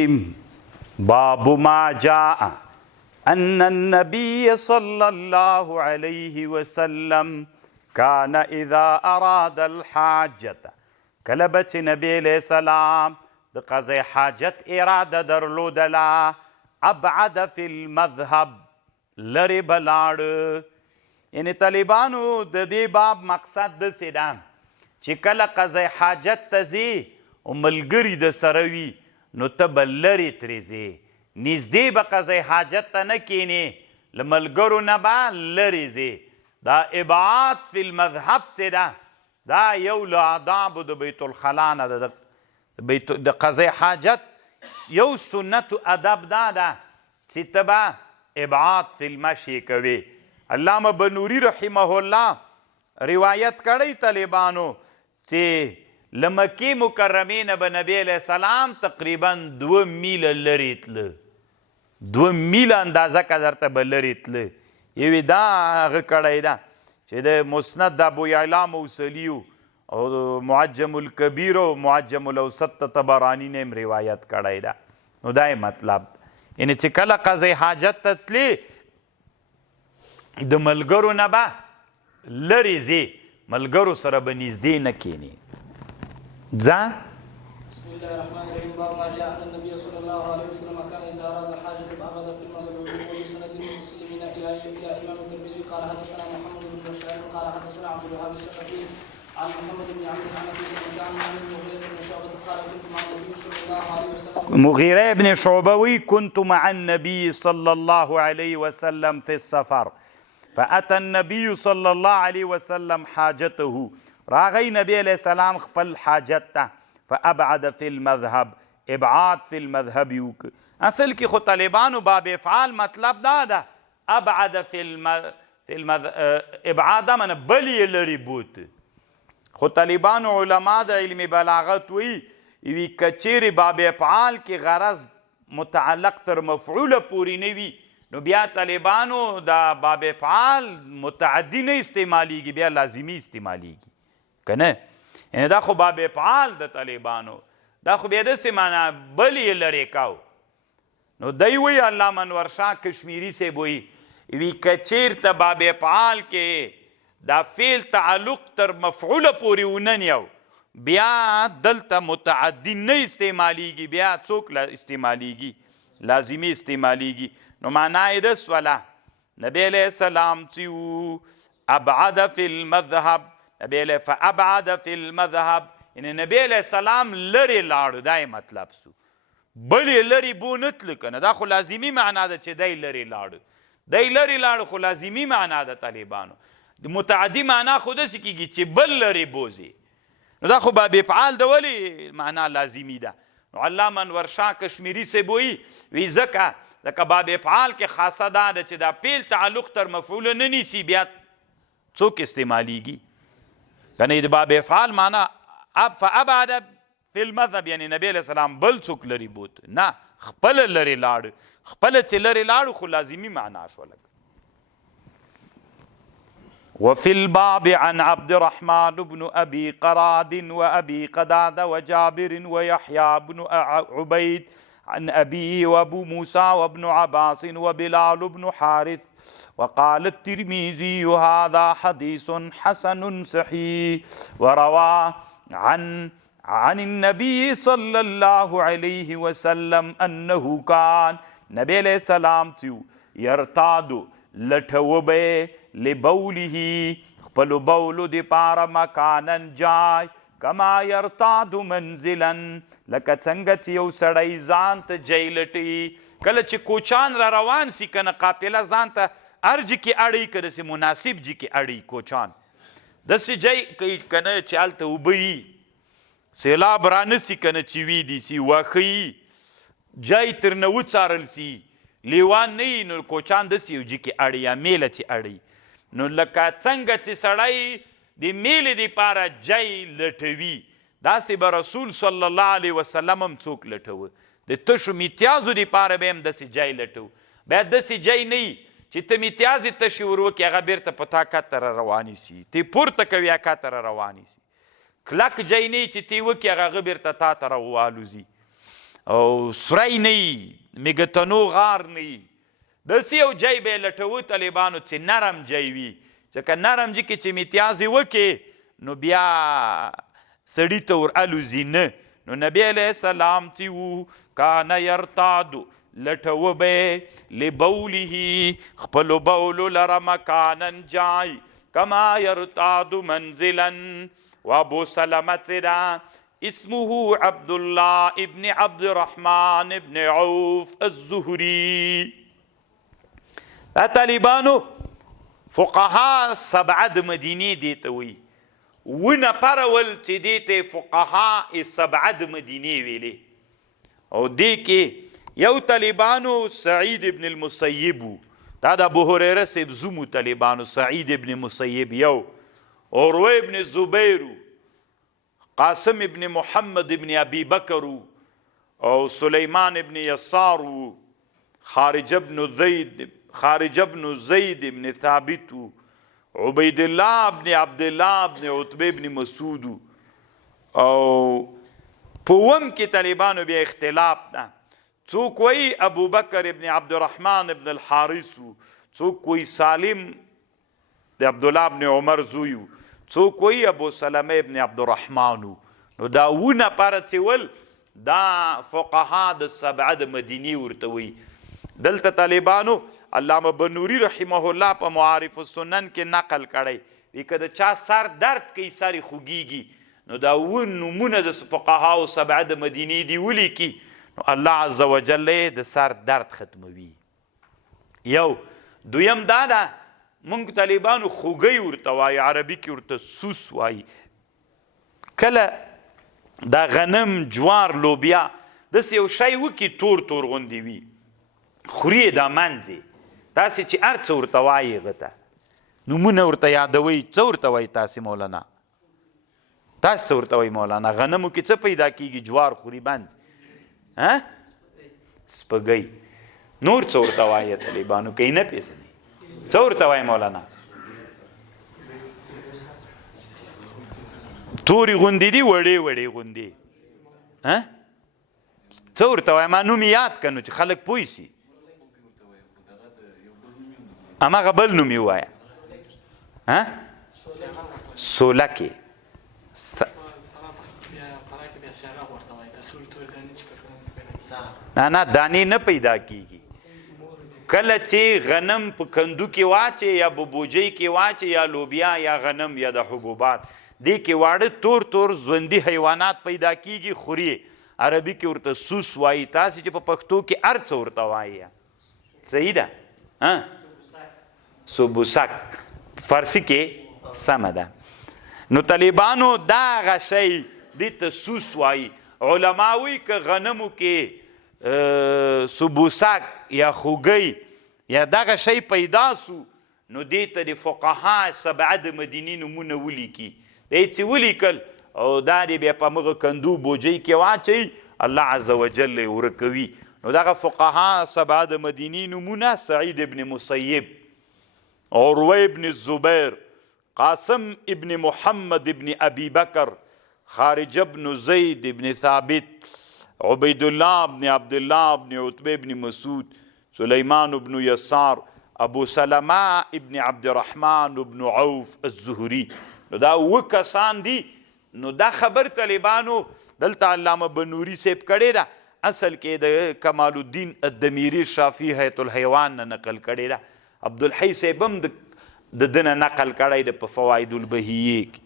الرجيم باب ما جاء أن النبي صلى الله عليه وسلم كان إذا أراد الحاجة کله به چې نبی علیه السلام د قضای حاجت اراده درلودله ابعد فی المذهب لرې به لاړه یعنې طالبانو د دې باب مقصد داسې ده چې کله قضای حاجت ته ځې او ملګري د سره وي نو ته به لرې ترې ځې نږدې به قضای حاجت ته نه کښېنې له ملګرو نه به لرې ځې دا ابعاد فی المذهب چې ده دا یو له آدابو د بیت الخلا نه د قضای حاجت یو سنت ادب دا ده چې ته به ابعاد فی المشي کوې علامه بنوري رحمه الله روایت کړی طالبانو چې له مکې مکرمې نه به نبی علیه السلام تقریبا 2 میله لرې تله 2 میله اندازه که درته به لرې تله یوې دا هغه کړی ده چې د مسند د ابو یعلا موصلي او معجم الکبیر او معجم الاوسط ته طبراني نه هم روایت کړی ده نو دا یې مطلب یعنې چې کله قضای حاجت ته تلې د ملګرو نه به لرې ځې ملګرو سره به نږدې نه کښېنې ځه بسم الله الرحمن الرحيم باب ما جاء ان النبي صلى الله عليه وسلم كان اذا اراد الحاجه ابعد في المذهب وبقول سند المسلمين الى امام الترمذي قال حدثنا محمد بن بشار قال حدثنا عبد الوهاب الثقفي عن محمد بن عمرو عن ابي سفيان عن المغيرة بن شعبة قال كنت مع النبي صلى الله عليه وسلم مغيرة بن شعبة كنت مع النبي صلى الله عليه وسلم في السفر فأتى النبي صلى الله عليه وسلم حاجته راغی نبی علیہ السلام خپل حاجت ته فابعد فی المذهب ابعاد فی المذهب یوک اصل کې خو طالبانو باب افعال مطلب دا ده ابعد فی ابعاد من بلی لرې بوت خو طالبانو علما د علم بلاغت وی کچیرې باب افعال کې غرض متعلق تر مفعول پورې نه وي نو بیا طالبانو دا باب افعال متعدی نه استعمالیږي بیا لازمی استعمالیږي کنه یعنی دا خو باب افعال د طالبانو دا خو بیا داسې معنا بل یې لرې کاو نو دی وی علامه انور شاه کشمیري صاحب وی که چیرته باب افعال کې دا فعل تعلق تر مفعول پورې وننیو بیا دلته متعدی نه استعمالیږي بیا څوک استعمالیږي لازمی استعمالیږي نو معنا یې ده سوله نبی علیه السلام چې ابعد فی المذهب نبی علیہ فابعد فی المذهب یعنی نبی علیہ السلام لرې لاړو دا یې مطلب سو بلې لرې بو نه تله که نه دا خو لازمي معنا ده چې دی لرې لاړو دی لرې لاړو خو لازمي معنا ده طالبانو د متعدي معنا خو داسې کېږي چې بل لرې بوځي نو دا خو باب افعال د ولې معنا لازمي ده نو علامه انور شاه کشمیري صاحب وی ځکه باب افعال کې خاصه دا ده چې دا فعل تعلق تر مفعول نه نیسي بیا څوک استعمالیږي کنه د باب افعال معنا فابعد فی المذهب یعنی نبی علیہ السلام بل څوک لرې بوت نه خپل لرې لاړ خپل چې لرې لاړو خو لازمي معنا شوله وفي الباب عن عبد الرحمن بن ابي قراد وابي قتادة وجابر ويحيى بن عبيد عن أبيه وأبو موسى وابن عباس وبلال بن حارث وقال الترمذي هذا حديث حسن صحيح وروى عن النبي صلى الله عليه وسلم أنه كان نبي عليه السلام يرتاد لټوبه لبوله خپل بولو د پاره مکانن جای کما یرتاد منزلا لکه څنګه چې یو سړی ځان ته جای لټي کله چې کوچان را روان سي کنه قافله ځان ته هر جي کې اړی که داسې مناسب جي کې اړی کوچان داسې جای کوي کنه چې هلته اوبه وي سیلاب رانسي کنه چې ویدي سي واښه جای ترنه وڅارل سي لیوان نه وي نو کوچان داسې یو جي کې اړی یا میله چې اړی نو لکه څنګه چې سړی د میلې دپاره جای لټوي داسې به رسول صلی الله علیه وسلم هم څوک لټوه د تشو میتیازو دپاره به هم داسې جای لټوه بیا داسې جای نه وي چې ته میتیازې تشې ور وکړې هغه بیرته په تا کته را روانې سي ته پورته کوي هغه کته را روانې سي کلک جای نه وي چې ته یې وکړې هغه بیرته تا ته راوالوځي او سری نه میګتنو غار نه داسې یو جای به یې لټوو طالبانو چې نرم جای وي ځکه نرم جي کې چې میتیازې وکړې نو بیا سړي ته ور الوځي نه نو نبی علیه السلام چې وو کانه یرتادو لټوه به لبوله خپلو بولو لره مکانا جای کما یرتادو منزلا و ابو سلمه چې ده اسمه عبدالله ابن عبد الرحمن ابن عوف الزهري دا طالبانو فقها سبعه د مدینې دې ته وایي و نفر ول چې دې ته فقها سبعه د مدینې ویلې او دې کې یو طالبانو سعید ابن المسیب دا د ابو هریره صاحب زومو طالبانو سعید ابن مسیب یو عروه ابن زبیر قاسم ابن محمد ابن ابي بکر او سلیمان ابن یسار خارج ابن زید ابن ثابت عبید الله ابن عبدالله ابن عتبه ابن مسعود او پوم کې طالبانو بیا اختلاف ده څوک وایي ابو بکر ابن عبدالرحمن ابن الحارث څوک وایي سالم د عبدالله ابن عمر زوی څوک وایي ابو سلمه ابن عبدالرحمن نو دا و نفر چې ول دا فقها د سبعه د مدینې ورته وایي دلته طالبانو علامه بنوري رحمه الله په معارف السنن کې نقل کړی وی که د چا سر درد کوي سر خوږیږي نو دا و نومونه د فقهاو سبعه د مدینې دي ولیکي نو الله عز وجل د سر درد ختموي یو دویم دا ده مونږ طالبانو خوږی ورته وایي عربي کې ورته سوس وایي کله دا غنم جوار لوبیا داسې یو شی وکړي تور تور غوندې وي خوري دا منځي تاسې چې هر څه ورته وایي هغه ته نومونه ورته یادوئ څه ورته وایي تاسې مولانا تاسې څه ورته وایي مولانا غنمو کې څه پیدا کېږي جوار خوري بند سپګۍ نور څه ورته وایي طالبانو که یې نه پېژنئ څه ورته وایي مولانا تورې غوندې دي وړې وړې غوندې څه ورته وایي ما نوم یې یاد که نو چې خلک پوه شي هماغه بل نوم یې ووایه سولکې نه دانې نه پیدا کېږي کله چې غنم په کندو کې واچې یا بوجۍ کې واچې یا لوبیا یا غنم یا د حبوبات دې کې واړه تور تور ژوندي حیوانات پیدا کېږي خوري عربي کې ورته سوس وایي تاسې چې په پښتو کې هر څه ورته وایي صحیح ده سوبوسک فارسی کې سمه ده نو طالبانو دا هغه شی دې ته سوس وایي علما وایي که غنمو کې سوبوسک یا خوږی یا دغه شی پیدا سو نو دې ته د فقها سبعه د مدینې نومونه ولیکي دی چې ولیکل او دا دې بیا په همغه کندو بوجۍ کې واچوي الله عز وجل یې ورکوي نو دغه فقها سبعه د مدینې نومونه سعید ابن مسیب عروه ابن الزبیر قاسم ابن محمد ابن ابي بکر خارج ابن زید ابن ثابت عبید الله ابن عبدالله ابن عتبه ابن مسعود سلیمان ابن یسار ابو سلمه ابن عبدالرحمن ابن عوف الزهري نو دا اوه کسان دي نو دا خبر طالبانو دلته علامه بنوري صاحب کړې ده اصل کې د کمال الدین الدمیری شافعي حیات الحیوان نه نقل کړې ده عبدالحی صاحب هم د ده نه نقل کړی ده په فواید البهیې کې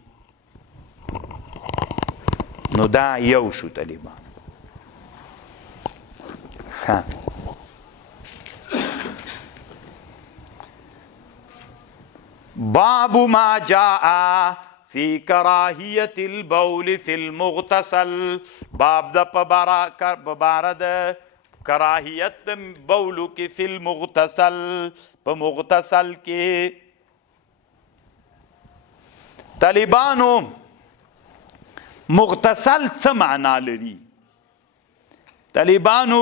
نو دا یو شو طالبان باب ما جاء فی کراهیت البول فی المغتسل باب د پباره د کراهیت بولو کې فی المغتسل په مغتسل کې طالبانو مغتسل څه معنا لري طالبانو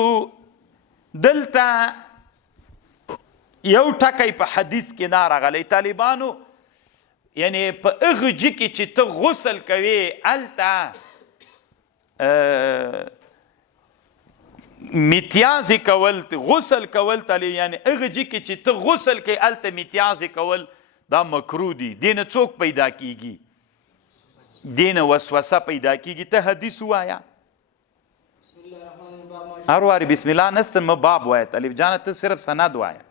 دلته یو ټکی په حدیث کې نه راغلی طالبانو یعنی په هغه جي کې چې ته غسل کوې هلته میتیازی کول غسل کول تلی یعنی هغه جي کې چې ته غسل کې الته میتیازی کول دا مکروه دي دینه څوک پیدا کیږي دینه وسوسه پیدا کیږي ته حدیث وایا هر واری بسم الله نستن م باب وایا الف جانه ته صرف سند وایا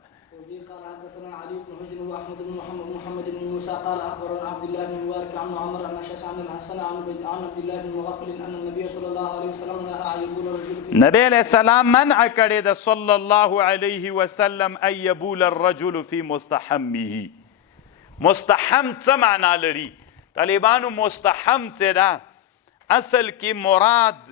قال حدثنا علي بن حجر واحمد بن محمد بن موسى قال اخبرنا عبد الله بن مبارك عن عمر ان شاس عن الحسن عن عبد الله بن مغفل ان النبي صلى الله عليه وسلم نهى عن يبول الرجل في نبی علیہ السلام منع کړی د صلی الله علیه وسلم ان يبول الرجل في مستحمه مستحم څه معنا لري طالبانو مستحم څه ده اصل کې مراد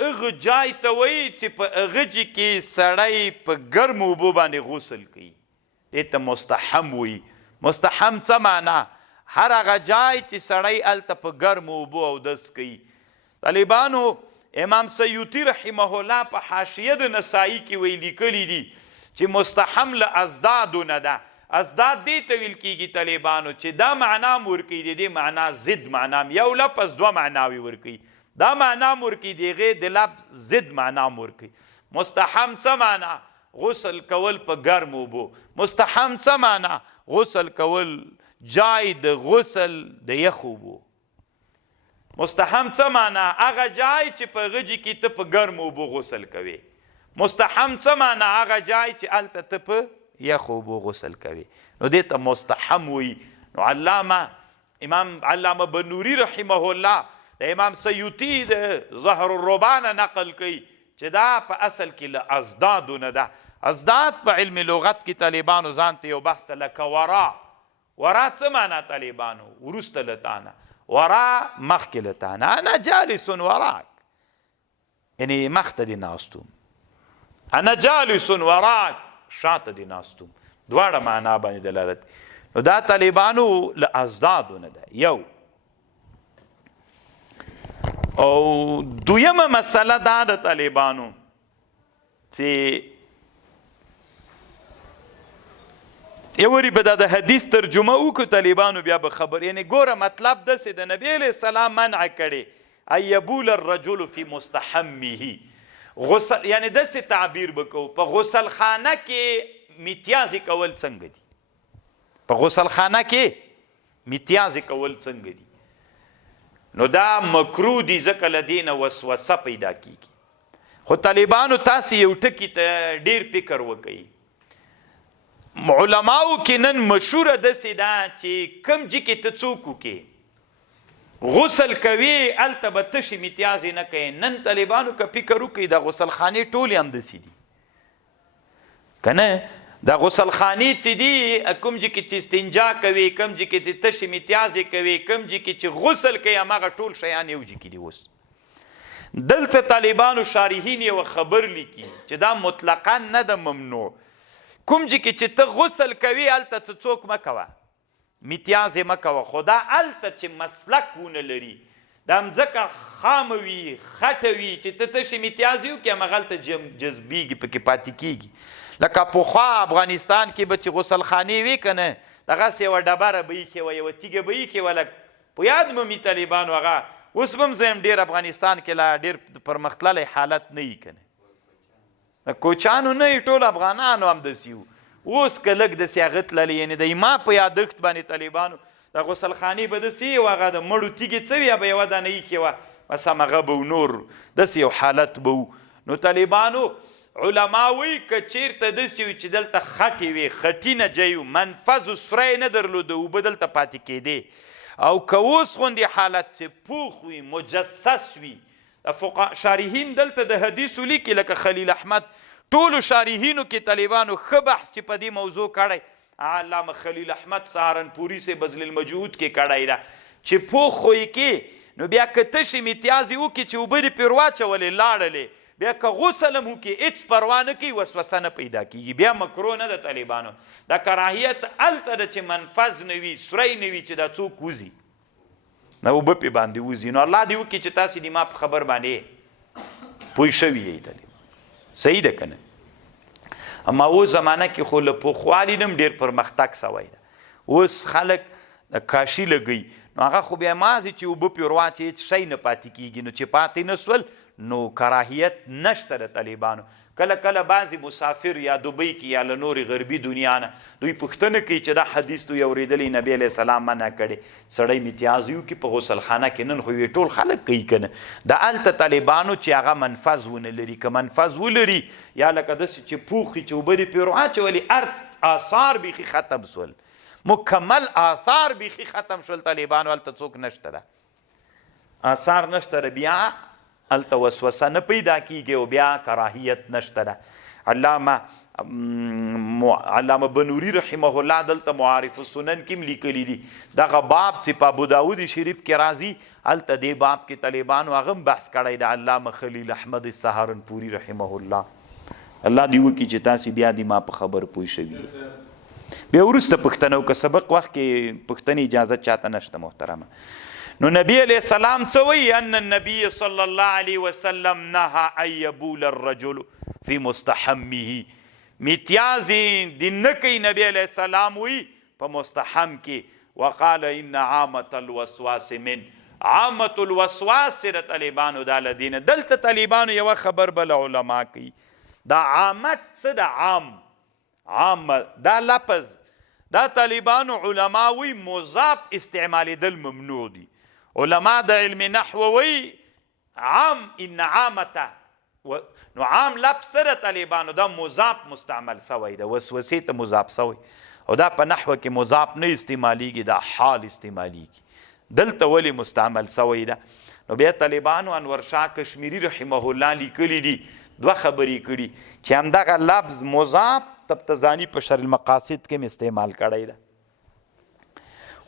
اغه جای ته وایي چې په اغه جي کې سړی په ګرمو اوبو باندې غسل کوي دې ته مستحم وایي مستحم څه معنا هر هغه جای چې سړی هلته په ګرمو اوبو اودس کوي طالبانو امام سیوطي رحمه الله په حاشیه د نسائی کې وی لیکلی دي چې مستحم له ازدادو نه ده ازداد دې ته ویل کېږي طالبانو چې دا معنا ورکوي د دې معنا ضد معنا یو لفظ دوه معناوي ورکوي دا معنا ورکوي دغه د لفظ ضد معنا ورکوي مستحم څه معنا غسل کول په ګرمو اوبو مستحم څه معنا غسل کول جای د غسل د یخو اوبو مستحم څه معنا هغه جای چې په هغه جي کې ته په ګرمو اوبو غسل کوې مستحم څه معنا هغه جای چې هلته ته په یخو اوبو غسل کوې نو دې ته مستحم وي نو امام علامه بنوري رحمه الله د امام سیوطي د ظهر الربانه نقل کوي چې دا په اصل کې له ازدادو نه ده ازداد په علم لغت کې طالبانو ځان ته یو بحث ته لکه ورا څه معنا طالبانو وروسته له تانه ورا مخکې له تانه انا جالس وراک یعنی مخته دې ناستوم انا جالس وراک شاته دې ناستوم دواړه معنا باندې دلالت نو دا طالبانو له ازدادو نه ده یو او دویمه مسله دا د طالبانو چې یو وری به دا د حدیث ترجمه وکړو طالبانو بیا به خبر یعنی ګوره مطلب داسې د نبی علیه السلام منع کړی ان یبول الرجل فی مستحمه غسل یعنی داسې تعبیر وکړو په غسل خانه کې میتیازې کول څنګه دي په غسل خانه کې میتیازې کول څنګه دي نو دا مکروه دي ځکه له دې نه وسوسه پیدا کیږي خو طالبانو تاسې یو ټکي ته ډېر فکر وکئ علماو کې نن مشهوره داسې ده چې کم جي کې ته څوک وکې غسل کوي هلته به تشې میتیازې نه کوي نن طالبانو که فکر وکړي د غسل خانې ټولې همداسې دي که نه د غسل خانې چې دي کوم جي کې چې استنجا کوي کوم جي کې چې تشې میتیازې کوي کوم جي کې چې غسل کوي هماغه ټول شیان یو جي کې دي اوس دلته طالبانو شارحین یو خبر لیکي چې دا مطلقا نه ده ممنوع کوم جي کې چې ته غسل کوي هلته ته څوک مه کوه میتیازې مه کوه خو دا هلته چې مسلک ونه لري دا مځکه خامه وي خټه وي چې ته تشې میتیازې وکړې هماغه هلته جذبېږي پکې پاتې کېږي لکه پخوا افغانستان کې به چې غسلخانې وي که نه دغسې یوه ډبره به ایښې وه یوه تیږه به ایښې وه لږ په یاد مو مي طالبانو هغه اوس به هم زه یم ډېر افغانستان کې لا ډېر پرمختللی حالت نه وي که نه د کوچانو نه وي ټول افغانانو همداسې وو اوس که لږ داسې هغه تللی یعنې د ما په یادښت باندې طالبانو د غسلخانې به داسې وي هغه د مړو تیږې څه وي به یوه دانه ایښې وه بس همغه به و نور داسې یو حالت به و نو طالبانو علما وی که چیرته داسې وي چې دلته خټې وي خټینه ځای و منفذ سری نه درلوده اوبه دلته پاتې کېدې او که اوس غوندې حالت چې پوخ وي مجسس وي شارحین دلته د حدیثو لیکي لکه خلیل احمد ټولو شارحینو کې طالبانو ښه بحث چې په دې موضوع کړی علامه خلیل احمد سهارنپوري سے بذل المجهود کې کړی ده چې پوخ خو یې کې نو بیا که تشې میتیازې وکړي چې اوبه دې پرې واچولې لاړلې بیا که غسل هم وکړي هېڅ پروا نه کوي وسوسه نه پیدا کېږي بیا مکروه نه ده طالبانو دا کراهیت هلته ده چې منفذ نه وي سری نه وي چې دا څوک وځي نو اوبه پې باندې وځي نو الله دې وکړي چې تاسې دې ما په خبر باندې پوه شوي یې طالب صحیح ده که نه اما اوس زمانه کې خو له پوخوالي نه هم ډېر پرمختګ سوی ده اوس خلک کاشي لګوي نو هغه خو بیا مازې چې اوبه پې ور واچوي هېڅ شی نه پاتې کېږي نو چې پاتې نه سول نو کراهیت نشته د طالبانو. کله کله بعضې مسافر یا دوبۍ کې یا له نورې غربي دنیا نه دوی پوښتنه کوي چې دا حدیث تو یې اورېدلی نبي علیه السلام منع کړی سړی امتیاز وکړي په غسلخانه کې. نن خو یې ټول خلک کوي که نه. د هلته طالبانو چې هغه منفذ ونه لري، که منفذ ولري یا لکه داسې چې پوخ چې اوبه دې پرې واچولي هر آثار بیخي ختم سول، مکمل آثار بیخي ختم شول. طالبانو هلته څوک نشته ده، آثار نشته ده، بیا هلته وسوسه نه پیدا کیږي او بیا کراهیت نشته ده. علامه بنوري رحمه الله دلته معارف السنن کې هم لیکلي دي. دغه باب چې په ابوداود شریف کې راځي هلته دې باب کې طالبانو هغه هم بحث کړی د علامه خلیل احمد سهارنپوري رحمه الله. الله دې وکړي چې تاسې بیا دې ما په خبر پوه شوي. بیا وروسته پوښتنه وکړه، سبق وخت کې پوښتنې اجازه چاته نشته محترمه. نو نبی علیہ السلام څه وایي؟ ان النبي صلی الله علیه وسلم نهى ان یبول الرجل فی مستحمه. میتیاز دې نه کوي نبی علیہ السلام وایي په مستحم کې. وقال ان عامة الوسواس من عامة الوسواس چې د طالبانو دا له دینه. دلته طالبانو یوه خبر بله علما کوي، دا عامت څه د عام دا لفظ دا طالبانو علما وی مضاف استعمالیدل ممنوع دي. علما د علم نحو وی عام ان عامته نو عام لفظ سره طالبانو دا مضاف مستعمل سوی ده، وسوسې ته مضاف سوی او دا په نحو کې مضاف نه استعمالیږي، دا حال استعمالیږي. دلته ولې مستعمل سوی ده؟ نو بیا طالبانو انور شاه کشمیری رحمه الله لیکلی دي دوه خبرې کړي چې همدغه لفظ مضاف تبتزانی په شر المقاصد کې استعمال کړی ده.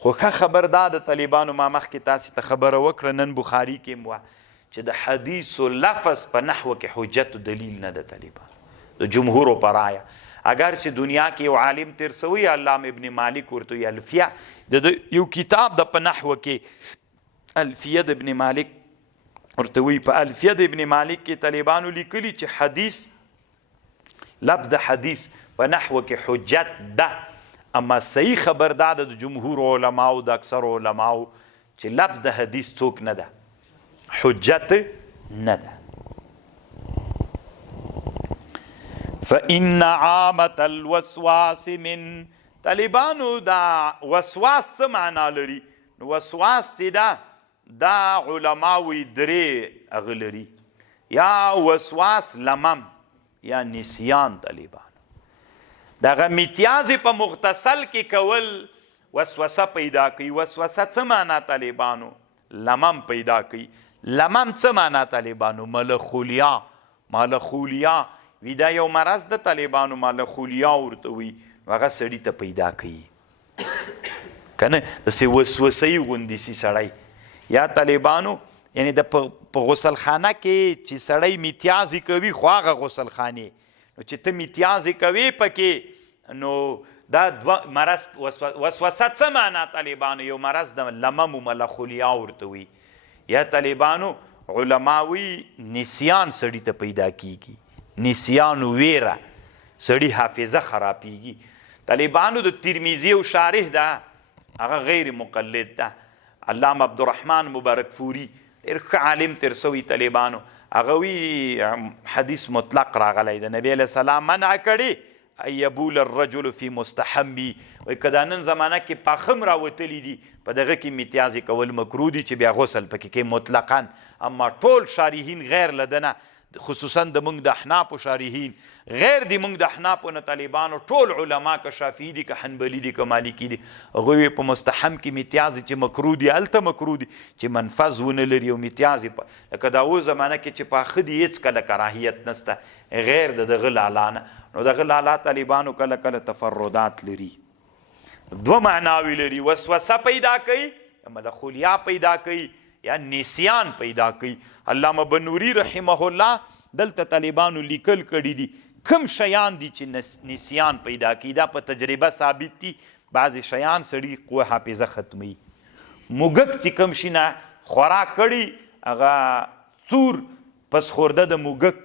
خو ښه خبر دا د طالبانو ما مخکې تاسې ته خبره وکړه نن بخاري کې مو چې د حدیثو لفظ په نحو کې حجت و دلیل نه ده طالبانو د جمهورو په رایه. اگر چې دنیا کې یو عالم تیر سوی علامه ابن مالک ورته وي الفیه د یو کتاب د په نحو کې الفیه د ابن مالک ورته وي. په الفیه د ابن مالک کې طالبانو لیکلي چې حدیث لفظ د حدیث په نحو کې حجت ده، اما صحیح خبر دا د جمهور علماو د اکثر علماو چې لفظ د حدیث څوک نه ده، حجت نه ده. فإن عامة الوسواس من طالبانو دا وسواس څه معنا لري؟ نو وسواس چې دا علماوی درې هغه لري، یا وسواس لمم یا نسیان. طالبانو دغه میتیازې په مغتسل کې کول وسوسه پیدا کوي. وسوسه څه معنا طالبانو؟ لمم پیدا کوي. لمم څه معنا طالبانو؟ ملخولیا. ملخولیا وی دا یو مرض د طالبانو ملخولیا ورته وي، هغه سړي ته پیدا کوي که نه داسې وسوسهیي غوندې سي سړی. یا طالبانو یعنی د په غسلخانه کې چې سړی میتیازې کوي خو هغه غسلخانې نو چې ته میتیازې کوي پکې نو دا دوه مرض وسوسه څه معنا طالبانو؟ یو مرض د لمم و ملخولیا ورته وي. یا طالبانو علماوی نسیان سړي ته پیدا کیږي، نسیان و ویره سړي حافظه خرابیږي. طالبانو د ترمیزی او شارح ده هغه غیر مقلد ده، علامه عبدالرحمن مبارک فوری ډېر ښه عالم تیر سوی طالبانو. هغه وی حدیث مطلق راغلی د نبی علیه السلام منع کړي ان یبول الرجل فی مستحمی. وایي که دا نن زمانه کې پاخم راوتلی دي په دغه کې میتیازې کول مکروه دي چې بیا غسل پکې کوي مطلقا. اما ټول شارحین غیر لدنه خصوصا د موږ د احنافو شارحین غیر د موږ د احنافو نه طالبانو ټول علما که شافعي دي که حنبلي دي که مالکي دي هغوی په مستحم کې میتیازې چې مکروه دي هلته مکروه دي چې منفذ ونه لري او میتیازې لکه د هغو زمانه کې چې پاخه دي هېڅ کله کراهیت نسته غیر د دغه لالا نه. نو دغه لالا طالبانو کله کله تفردات لري، دوه معناوي لري، وسوسه پیدا کوي، ملخولیا پیدا کوي یا نسیان پیدا کوي. علامه بنوري رحمه الله دلته طالبانو لیکل کړي دي کم شیان دي چې نسیان پیدا کوي. دا په تجربه ثابت دي. بعضې شیان سړي قوه حافظه ختموي. موږک چې کم شي نه خوراک کړي هغه سور پسخورده د موږک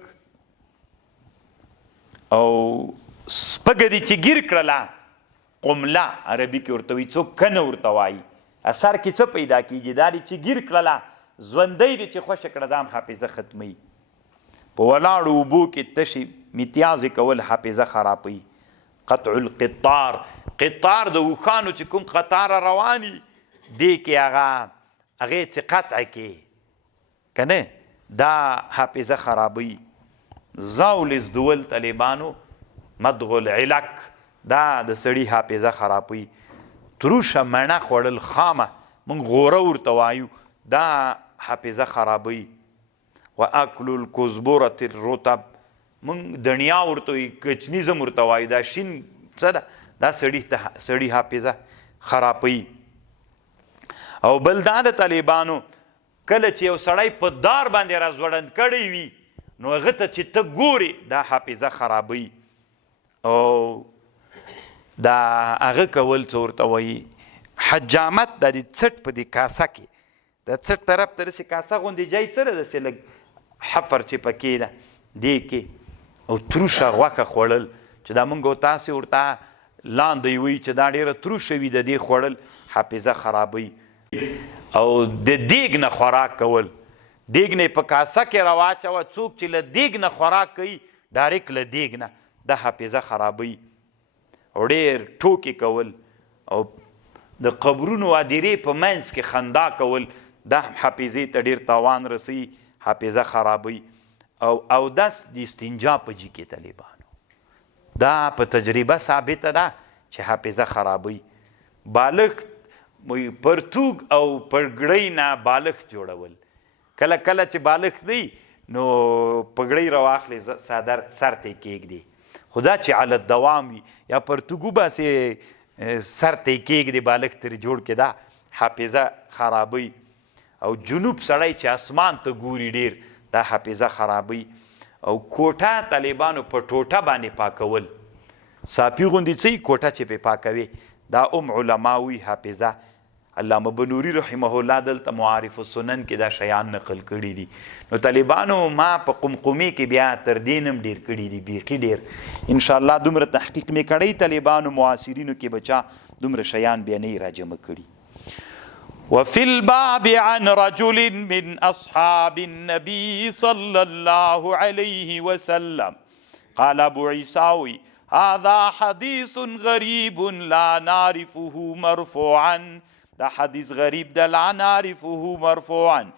او سپږه دي چې ګیر کړله قمله عربي کې ورته وایي څوک کنه ورته وایي. اثر کې څه پیدا کېږي؟ دا دی چې ګیر کړله ژوندی دی چې خوښه کړه دا هم حافظه ختموي. په ولاړو اوبو کې تشي میتیازې کول حافظه خرابوي. قطع القطار، قطار د اوښانو چې کوم قطاره رواني دی کې هغې چې قطع کې که نه دا حافظه خرابوي. زاول ازدول طالبانو مدغ العلق دا د سړي حافظه خرابوي. تروشه مڼه خوړل خامه موږ غوره ورته وایو دا حافظه خرابوي. واکل الکزبرة الرطب موږ دنیا ورته وایي کچنیزم ورته وایو دا شین څه ده دا سړي حافظه خرابوي. او بل دا د طالبانو کله چې یو سړی په دار باندې راځوړند کړی وي نو هغه ته چې ته ګورې دا حافظه خرابوي. او دا هغه کول څه ورته وایي حجامت د دې څټ په دې کاسه کې د څټ طرف ته داسې کاسه غوندې جای څه ده داسې لږ حفر چې پکې ده دې کې او تروشه غوښه خوړل چې دا موږ او تاسې ورته لاندې وایي چې دا ډېره تروشه وي د دې خوړل حافظه خرابوي. او د دیګ نه خوراک کول، دیګ نه په کاسه کې راواچوه، څوک چې له دیګ نه خوراک کوي ډایرکټ له دیګ نه دا حافظه خرابوي. او ډېر ټوکې کول او د قبرونو هدیرې په منځ کې خندا کول دا حافظې ته ډېر تاوان رسوي، حافظه خرابوي. او داس د استنجا په جي کې طالبانو دا په تجربه ثابته ده چې حافظه خرابوي. بالښت پرتوګ او پګړۍ نه بالښت جوړول، کله کله چې بالښت دی نو پګړۍ راواخلې څادر سر ته یې کېږدي، خو دا چې علی الدوام وي یا پرتوګ وباسې سر ته یې کېږدي بالښت ترې جوړ کړي دا حافظه خرابوي. او جنوب سړی چې اسمان ته ګوري ډېر دا حافظه خرابوي. او کوټه طالبانو په ټوټه باندې پاکول، صافي غوندې څه کوټه چې پې پاکوي دا علما وي حافظه. علامه بنوري رحمه الله دلته معارف السنن کې دا شیان نقل کړي دي. نو طالبانو ما په قمقمې کې بیا تر دې نم ډېر کړي دي، بیخي ډېر انشاءالله دومره تحقیق مې کړی طالبانو معاصرینو کې بچا دومره شیان بیا نه یې راجمع کړي. وفي الباب عن رجل من أصحاب النبي صلى الله عليه وسلم قال أبو عيساوي هذا حديث غريب لا نعرفه مرفوعا، دا حديث غريب دا لا نعرفه مرفوعا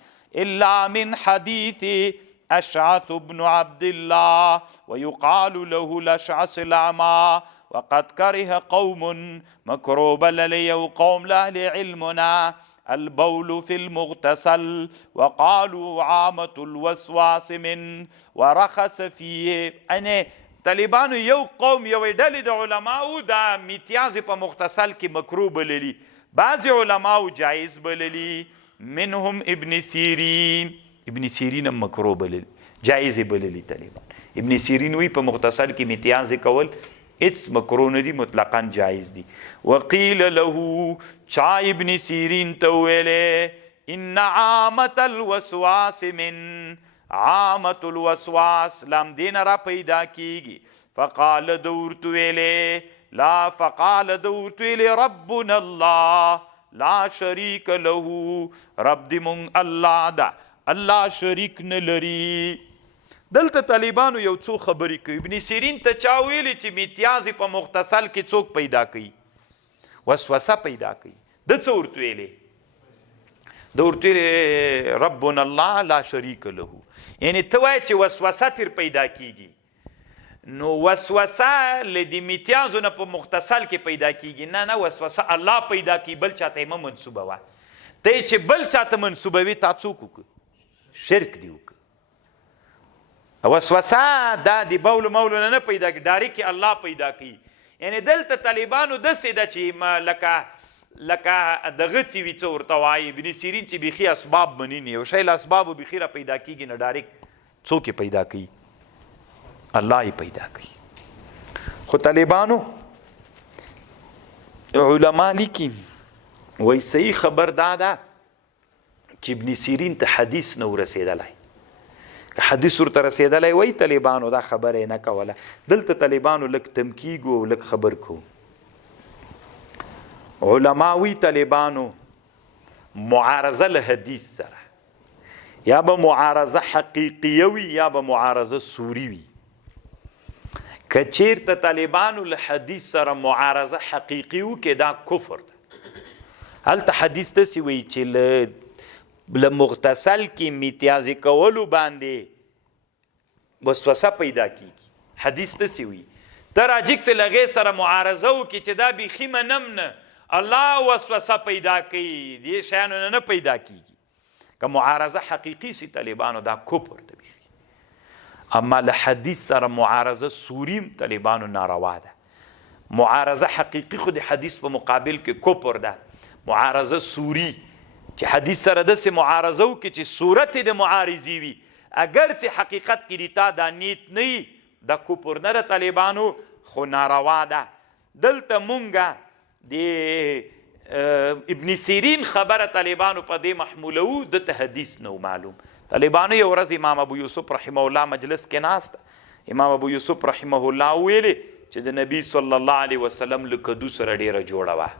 إلا من حديث أشعث بن عبد الله ويقال له الأشعث الأعمى. وقد كره قوم مكروب للي قوم لأهل علمنا البول في المغتسل وقالوا عامة الوسواس من ورخص فيه. أنا طالبانو یو قوم یو ډلې د علماو دا میتیازې په مغتسل کې مکروه بللي، بعضې علماو جایز بللي، منهم ابن سیرین، ابن سیرین هم مکروه بللي، جایز بللي. طالبان ابن سیرین وی په مغتسل کې میتیازې کول هیڅ مکروه نه دي، مطلقا جایز دي. وقیل له چا ابن سیرین ته ویلې ان عامة الوسواس من عامة الوسواس لام دین را پیدا کیږي. فقال دورت ویلې لا فقال دورت ویلې ربنا الله لا شریک له، رب دی مونږ الله ده، الله شریک نه لري. دلته طالبانو یو څو خبرې کوي. ابن سیرین ته چا ویلي چې میتیازې په مغتسل کې څوک پیدا کوي؟ وسوسه پیدا کوي. ده څه ورته ویلې؟ ده ورته ویلې ربنا الله لا شریک له، یعنی ته وایې چې وسوسه تر پیدا کیږي. نو وسوسه له د میتیازو نه په مغتسل کې پیدا کیږي؟ نه نه، وسوسه الله پیدا کوي، بل چاته یې مه منسوبوه. ته چې بل چاته منسوبوي تا څوک وکړه؟ شرک دی وکړه. وسوسه دا د بول مولو نه پیدا کوي، ډایرکټ الله پیدا کوي. یعنی دلته طالبانو داسې ده چې لکه دغه څه وي څه ورته وایي ابن سیرین چې بیخي اسباب مني نه، یو شی له اسبابو بیخي را پیدا کېږي نه، ډایرکټ څوک یې پیدا کوي؟ الله یې پیدا کوي. خو طالبانو علما لیکي وایي صحیح خبر دا ده چې ابن سیرین ته حدیث نه ورسېدلی، که حدیث ورته رسېدلی وای طالبانو دا خبره یې نه کوله. دلته طالبانو لږ تمکیږو او لږ خبر کوو. علما وی طالبانو معارضه له حدیث سره، یا به معارضه حقیقیه وي یا به معارضه سوري وي. که چیرته طالبانو له حدیث سره معارضه حقیقي وکړي دا کفر ده. هلته حدیث داسې وایي چې له مغتسل کې میتیازي کولو باندې وسوسه پیدا کیږي. حدیث داسې وایي ته راجګ چې له هغې سره معارضه وکړي چې دا بیخي منم نه، الله وسوسه پیدا کوي، دې شیانو نه پیدا کیږي. که معارضه حقیقي سي طالبانو دا کفر ده بیخي. اما له حدیث سره معارضه سوریم طالبانو ناروا ده. معارضه حقیقي خو د حدیث په مقابل کې کفر ده. معارضه سوری چې حدیث سره داسې معارضه وکړي چې صورت د معارضي وي، اگر چې حقیقت کې د تا دا نیت نه وي، دا کفر نه ده طالبانو، خو ناروا ده. دلته مونږه د ابن سیرین خبره طالبانو په دې محمولو، دته حدیث نه معلوم. طالبانو یو ورځ امام ابو یوسف رحمه الله مجلس کې ناست، امام ابو یوسف رحمه الله ویلې چې د نبی صلی الله علیه وسلم له کدو سره ډیره جوړه وه،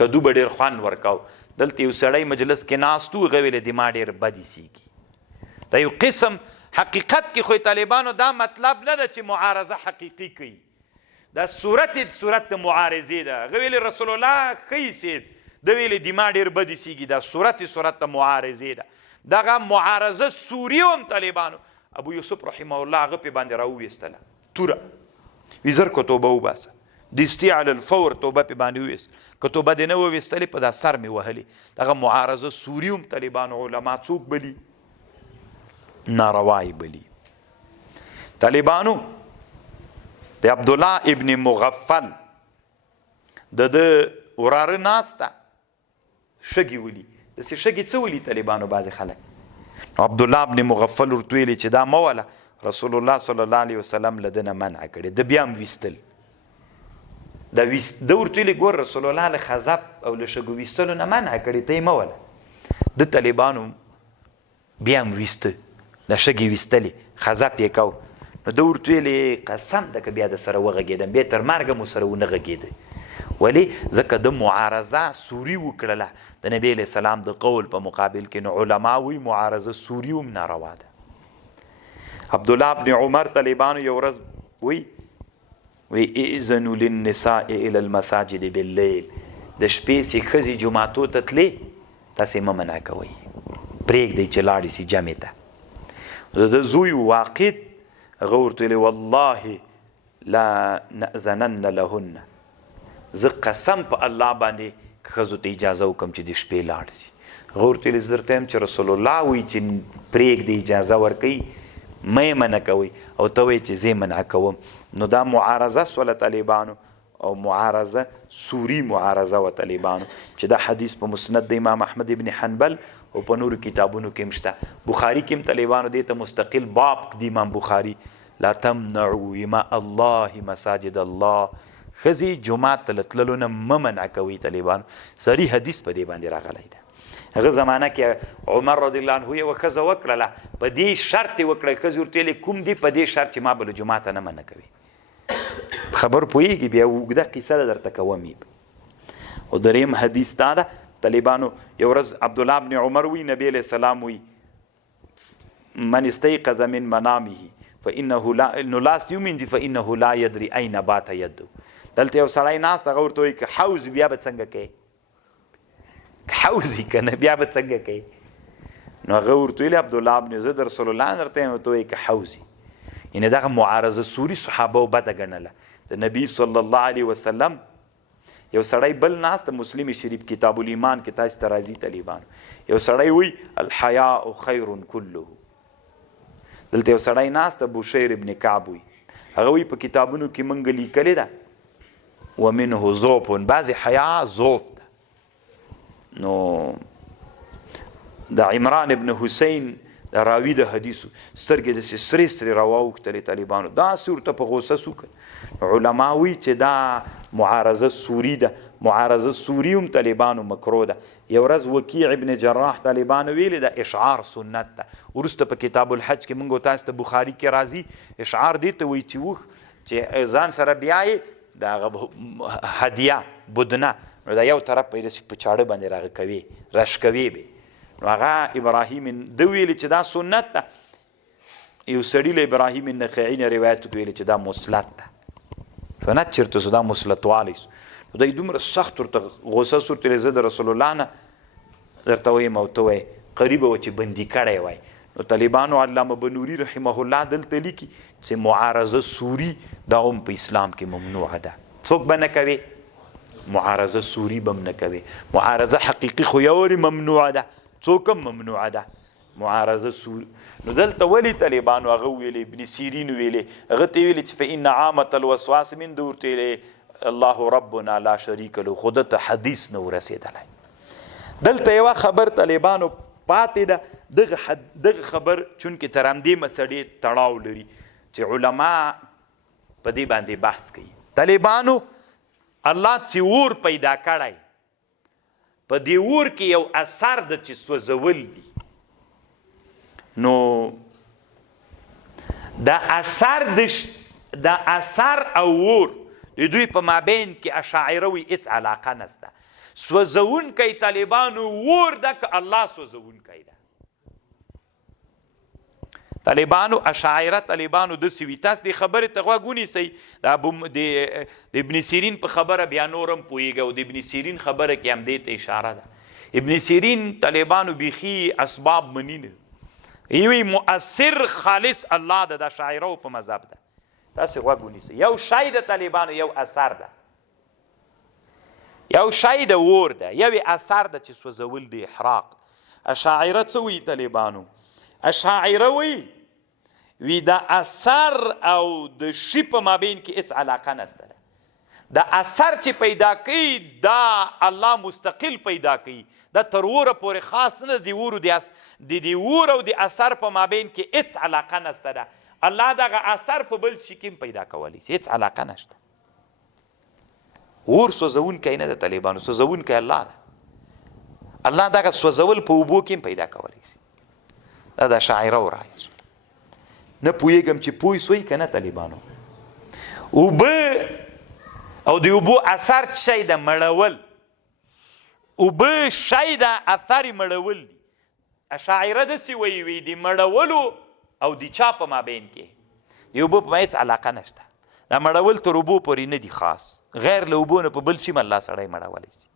کدو به ډېر خوند ورکاو. دلته یو سړی مجلس کې ناست و، هغه ویلې د ما ډېر بد ایسېږي. دا یو قسم حقیقت کې خو طالبانو دا مطلب نه ده چې معارضه حقیقي کوي، دا صورت د معارضې ده. هغه ویلې رسول الله ښه ایسېد، ده ویلې د ما ډېر بد ایسېږي، دا صورت د معارضې ده. دغه معارضه سوري هم طالبانو ابو یوسف رحمه الله هغه پې باندې راوویستله توره، وي زر که توبه وباسه، دستي علی الفور توبه پې باندې وویست. که توبه دې نه وویستلې په دا سر مې وهلې. دغه معارضه سوري هم طالبانو علما څوک بلي؟ ناروا یې بلي. طالبانو د عبدالله ابن مغفل د وراره ناسته شګې ولي. داسې شګې څه ولي طالبانو بعضې خلک؟ عبدالله ابن مغفل ورته ویلې چې دا مه وله، رسول الله صلی الله علیه وسلم له ده نه منع کړې. ده بیا هم ویستل، ده ورته ویلې ګور رسول الله له خزب او له شګو ویستلو نه منع کړې، ته یې مه وله. ده طالبانو بیا هم ویسته، د شګې ویستلې، خزب یې کو. نو ده ورته ویلې قسم ده که بیا د سره وغږېدم، بیا تر مرګه مو سره ونه غږېده. ولې؟ ځکه د معارضه سوري وکړله د نبی علیه السلام د قول په مقابل کې. نو علما وایي معارضه سوري هم ناروا ده. عبدالله ابن عمر طالبانو یو ورځ وی اذنوا للنساء الى المساجد باللیل، د شپې چې ښځې جوماتو ته تلې تاسې مه منع کوئ، پرېږدئ چې لاړې سي جمعې ته. د زوی واقد هغه ورته ویلې والله لا نأذنن لهن، زه قسم په الله باندې که ښځو ته اجازه وکړم چې د شپې لاړ سي. هغه ورته ویلې زه درته یم چې رسول الله وایي چې پرېږدئ، اجازه ورکوي، مه یې منع کوئ، او ته وایې چې زه یې منع کوم. نو دا معارضه سوله طالبانو، او معارضه سوري معارضه و طالبانو، چې دا حدیث په مسند د امام احمد ابن حنبل او په نورو کتابونو کې هم شته. بخاري کې هم طالبانو دې ته مستقل باب د امام بخاري لا تمنعوا اماء الله مساجد الله، ښځې جومات ته له تللو نه مه منع کوي طالبانو. صریح حدیث په دې باندې راغلی ده. هغه زمانه کې عمر رضی الله عنه یوه ښځه وکړله، په دې شرط یې وکړه، ښځې ورته ویلې کوم دی؟ په دې شرط چې ما به له جوماته نه منع کوي. خبر پوهېږي؟ بیا اوږده قیصه ده درته کوم یې. او دریم حدیث دا ده طالبانو یو ورځ عبدالله بن عمر وی نبی علیه السلام وی من استيقظ من منامه فانه لا لاس یومینځي فانه لا یدري اين بات یده. دلته یو سړی ناست، هغه ورته وایي که حوض بیا به څنګه کوې؟ که حوض یې که نه بیا به څنګه کوې؟ نو هغه ورته ویلې عبدالله ابن زه د رسول الله درته یم، ورته وایي که حوض یې. یعنې دغه معارضه سوري صحابو بده ګڼله. د نبي صلی الله علیه وسلم یو سړی بل ناست، مسلم شریف کتاب الایمان کې تاسو ته راځي طالبانو، یو سړی وی الحیاء خیر کله. دلته یو سړی ناست بوشیر ابن کعب وی، هغه وی په کتابونو کې مونږ لیکلې ده ومنه ذوف، بعضې حیا ذوف ده. نو د عمران ابن حسین د راوي د حدیثو سترګې داسې سرې سرې راواوښتلې طالبانو، داسې ورته په غوسه سو کړ. علما وایي چې دا معارضه سوري ده. معارضه سوري هم طالبانو مکروه ده. یو ورځ وکیع ابن جراح طالبانو ویلې ده اشعار سنت ده. وروسته په کتاب الحج کې موږ تاسو ته بخاري کې راځي اشعار دې ته وایي چې وخ چې ځان سره بیایې د هغه هدیه بدنه، نو دا یو طرف په داسې په چاړه باندې راغه کوي، رش کوي به، نو هغه ابراهیم ده ویلي چې دا سنت ده. یو سړي له ابراهیم النخعي نه روایت ویلي چې دا مثلت ده. سنت چېرته سو دا مثلتوالی سو. نو دی دومره سخت ورته غوسه سو ورته زه د رسول الله نه درته وایم او ته وایې قریبه وه چې بندي کړی وای. نو طالبانو علامه بنوري رحمه الله دلته لیکي چې معارضه سوري دا هم په اسلام کې ممنوعه ده. څوک به نه کوي؟ معارضه سوري به هم نه کوي. معارضه حقیقي خو یورې ممنوعه ده، څوک هم ممنوعه ده. معارضه سوري نو دلته ولې طالبانو هغه ویلې، ابن سیرین ویلې، هغه ته ویلې چې فإن عامة الوسواس من دور ته ویلې الله ربنا لا شریک له، خو دته حدیث نه ورسېدلی. دلته یوه خبر طالبانو پاتې ده. دغه خبر چونکې تر همدې مسړې تړاو لري چې علما په دې باندې بحث کوي. طالبانو الله چې اور پیدا کړی، په دې اور کې یو اثر ده چې سوځول دي. نو دا اثر او اور د دوی په مابین کې اشاعره وي هېڅ علاقه نسته. سوځونکی طالبانو اور ده که الله سوځونکی ده. طالبانو اشاعره طالبانو داسې وي. تاسو دې خبرې ته غوږ ونیسئ. د ابن سیرین په خبره بیا نور هم پوهېږه او د ابن سیرین خبره کې هم دې ته اشاره ده. ابن سیرین طالبانو بیخي اسباب مني نه، یوی مؤثر خالص الله ده. د اشاعرهو په مذهب ده. تاسې غوږ ونیسئ. یو شی د طالبانو یو اثر ده، یو شی د اور ده، یو اثر ده چې سوځول د احراق. اشاعره څه وایي طالبانو؟ اشاعره وی دا اثر او د شي په مابین کې هېڅ علاقه نسته ده. دا اثر چې پیدا کوي دا الله مستقل پیدا کوي، دا تر اوره پورې خاص نه. د اور او د اثر په مابین کې هېڅ علاقه نسته ده. الله دغه اثر په بل شي کې پیدا کولی شي، هېڅ علاقه نشته. اور سوځونکی نه ده طالبانو، سوځونکی الله ده. الله دغه سوځول په اوبو کې پیدا کولی شي. دا د اشاعرهو رایه سوله. نه پوهېږم چې پوه سوئ که نه طالبانو. اوبه او د اوبو اثر څه شی ده؟ مړول. اوبه شی ده، اثر یې مړول دي. اشاعره داسې وایي د مړولو او د چا په مابین کې د اوبو په هېڅ علاقه نشته. دا مړول تر اوبو پورې نه دي خاص، غیر له اوبو نه په بل شي الله سړی مړولی شي.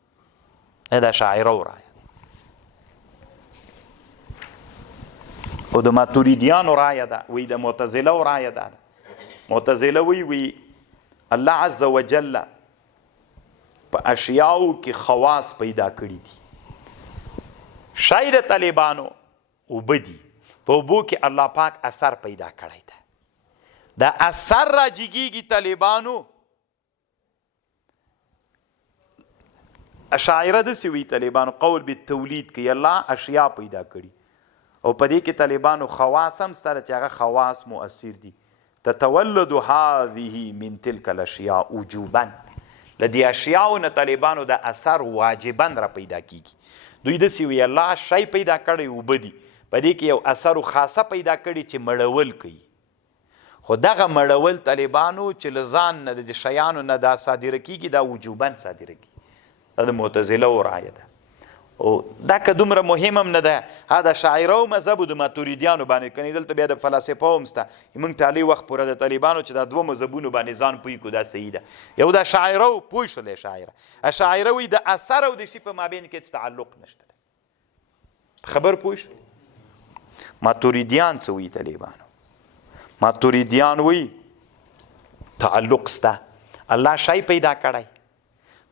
دا د اشاعرهو رایه. او د ماتوریدیانو رایه ده، وی د معتزلهو رایه ده. معتزله وی الله عز وجل په اشیاو کې خواص پیدا کړي دي. شی د طالبانو اوبه دي، په اوبو کې الله پاک اثر پیدا کړی ده. دا اثر را جګیږي طالبانو. اشاعره داسې وی طالبانو قول بالتولید کوي، الله اشیا پیدا کړي او په دې کې طالبانو خواص هم سته چې هغه خواص مؤثر دي. تتولد هذه من تلك الاشیاء وجوبا. له دې اشیاو نه طالبانو د اثر واجبا را پیدا کیږي. دوی داسې وی الله شی پیدا کړی اوبه دي، په دې کې یو اثر خاصه پیدا کړي چې مړول کوي. خو دغه مړول طالبانو چې له ځان نه د شیانو نه دا صادره کیږي، دا وجوبا صادره کیږي. دا د معتزلهو رایه ده. او دا که دومره مهم هم نه ده. ها د اشاعرهو مذهب او د ماتوریدیانو باندې کنې دلته بیا د فلاسفه هم شته. موږ ټالی وخت پوره د طالبانو چې دا دوه مذهبونو باندې ځان پوه کړو دا صحیح ده. یو د اشاعرهو پوه شول. اشاعره وایي د اثر او د شي په مابین کې هېڅ تعلق نشته. خبر پوه شو؟ ماتوریدیان څه وایي طالبانو؟ ماتوریدیان وایي تعلق شته. الله شی پیدا کړی،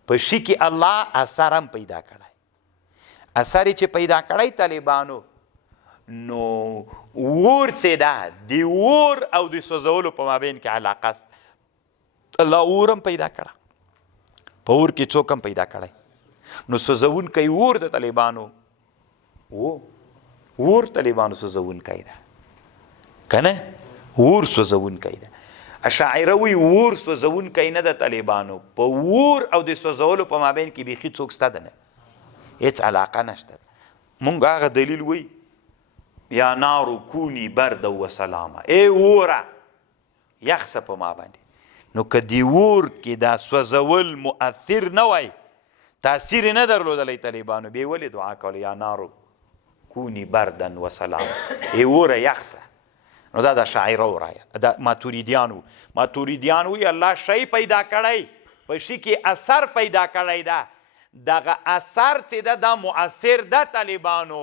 په شي کې الله اثر هم پیدا کړی. اثر چې پیدا کړی طالبانو نو اور څه ده؟ د اور او د سوځولو په مابین کې علاقه است. الله اور هم پیدا کړه، په اور کې څوک هم پیدا کړی. نو سوځونکی اور د طالبانو اور طالبانو سوځونکی ده که نه؟ اور سوځونکی ده. اشاعره وایي اور سوځونکی نه ده طالبانو. په اور او د سوځولو په مابین کې بیخي څوک شته ده نه، هېڅ علاقه نشته. مونږ هغه دلیل وی یا نارو کونی برد و سلامه، ای اوره یخ څه په ما باندې. نو که دی اور کې دا سوځول مؤثر نه وای، تاثیر نه درلودلی طالبانو، بیا ولې دعا کوله یا نارو کونی بردن و سلام اوره یخصه. نو دا شاعره ورایا دا ماتوریدیان وی الله شی پیدا کړی په شي کې اثر پیدا کړی دا دغه اثر چې دا مؤثر ده طالبانو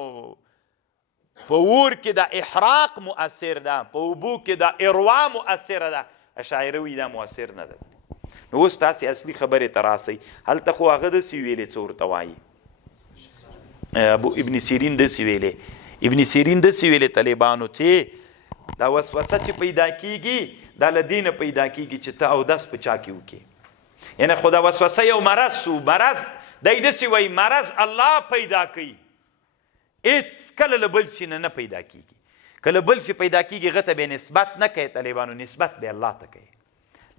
په اور کې د احراق مؤثر ده په اوبو کې د اروا مؤثره ده اشاعره وی دا مؤثر نه ده. نو اوس تاسې اصلي خبرې ته راسئ هلته خو هغه داسې ویلې څه ورته وایي ابو ابن سیرین داسې ویلې ابن سیرین داسې ویلې طالبانو چې دا وسوسه چې پیدا کیږي دا له دې نه پیدا کیږي چې ته اودس په چا کې وکړې یعنی خو دا وسوسه یو مرض سو مرض دی داسې وایي مرض الله پیدا کوي هېڅ کله له بل شي نه پیدا کیږي کله بل شي پیدا کیږي هغه ته به نسبت نه کوي طالبانو نسبت به الله ته کوي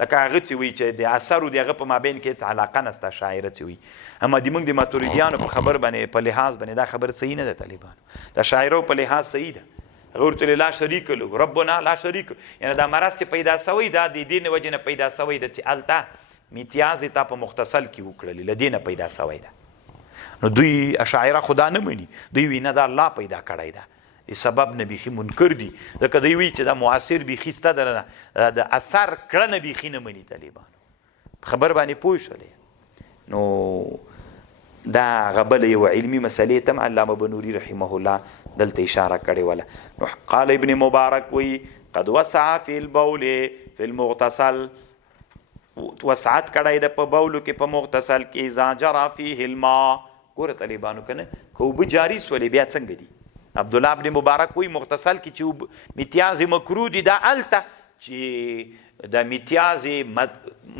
لکه هغه چې وایي چې د اثر و د هغه په مابین کې هېڅ علاقه نسته شاعره چې وایي اما د موږ د ماتوریدیانو په خبر باندې په لحاظ باندې دا خبر صحیح نه ده طالبانو د شاعرو په لحاظ صحیح ده هغه ورته لا شریک له ربنا لا شریک یعنی دا مرض چې پیدا سوی دا د دې نه وجې نه پیدا سوی ده چې هلته میتیاز تا په مختصل کې وکړلې له دې نه پیدا سوی ده. نو دوی اشاعره خدا نه مني دوی وی نه دا الله پیدا کړی ده سبب نه بیخي منکر دي ځکه دوی وی چې دا معاصر بیخي سته ده د اثر کړنه بیخي نه مني طالبانو خبر باندې پوه شولې. نو دا غبل یو علمي مسلې ته علامه بنوري رحمه الله دلته اشاره کړې وله. نو قال ابن مبارک وی قد وسع فی البول فی المغتسل وسعت کړی د په بولو کې په مغتسل کې اذا جرى فيه الماء ګوره طالبانو کنه که اوبه جاري سولې بیا څنګه دي عبد الله ابن مبارک وی مغتسل کې چې میتیاز مکروه دي دا الته چې د میتیاز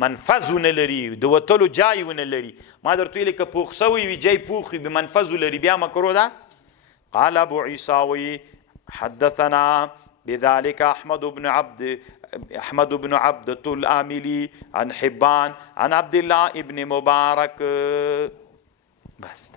منفذ ونه لري د وتلو جای ونه لري ما درته ویلې که پوخ سوی وي جای پوخ وي به منفذ لري بیا مکروه ده. قال ابو عيسى وی حدثنا بذلك احمد بن عبد العاملي عن حبان عن عبد الله ابن مبارك بس